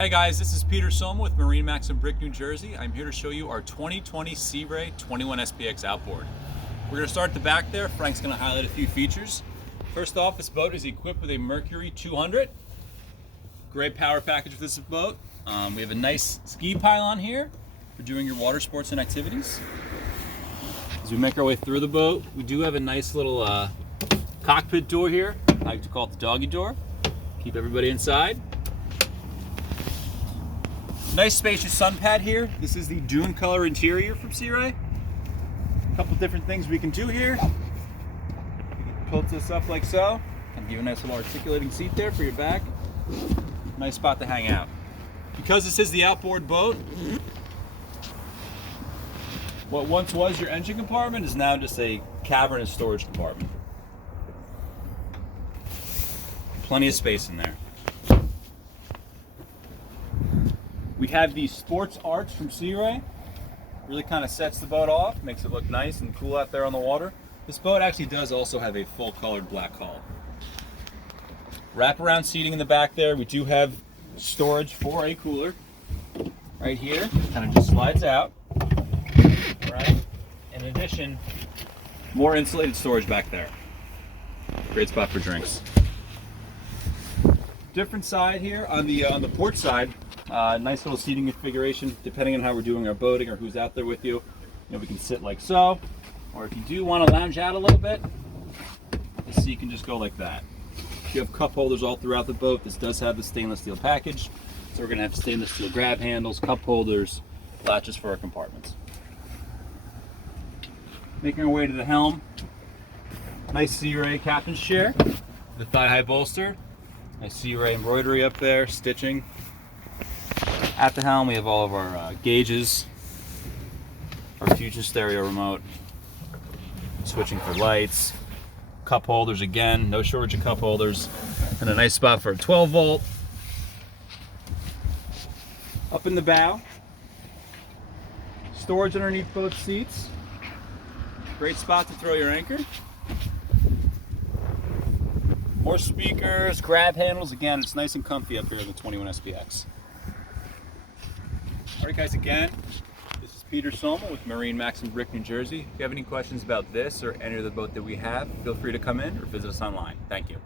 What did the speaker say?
Hey guys, this is Peter Soma with MarineMax Brick, New Jersey. I'm here to show you our 2020 Sea Ray 21 SPX outboard. We're going to start at the back there. Frank's going to highlight a few features. First off, this boat is equipped with a Mercury 200. Great power package with this boat. We have a nice ski pylon here for doing your water sports and activities. As we make our way through the boat, we do have a nice little cockpit door here. I like to call it the doggy door. Keep everybody inside. Nice spacious sun pad here. This is the dune color interior from Sea Ray. A couple different things we can do here. We can tilt this up like so and give you a nice little articulating seat there for your back. Nice spot to hang out. Because this is the outboard boat, what once was your engine compartment is now just a cavernous storage compartment. Plenty of space in there. We have the sports arch from Sea Ray. Really kind of sets the boat off, makes it look nice and cool out there on the water. This boat actually does also have a full colored black hull. Wraparound seating in the back there. We do have storage for a cooler right here. Kind of just slides out. Right. In addition, more insulated storage back there. Great spot for drinks. Different side here on the port side. Nice little seating configuration, depending on how we're doing our boating or who's out there with you. You know, we can sit like so, or if you do want to lounge out a little bit, the seat can just go like that. You have cup holders all throughout the boat. This does have the stainless steel package, so we're going to have stainless steel grab handles, cup holders, latches for our compartments. Making our way to the helm. Nice Sea Ray captain's chair, the thigh-high bolster. Nice Sea Ray embroidery up there, stitching. At the helm, we have all of our gauges, our fusion stereo remote, switching for lights, cup holders again, no shortage of cup holders, and a nice spot for a 12 volt. Up in the bow, storage underneath both seats. Great spot to throw your anchor. More speakers, grab handles. Again, it's nice and comfy up here in the 21 SPX. Alright guys, again, this is Peter Soma with MarineMax Brick, New Jersey. If you have any questions about this or any other boat that we have, feel free to come in or visit us online. Thank you.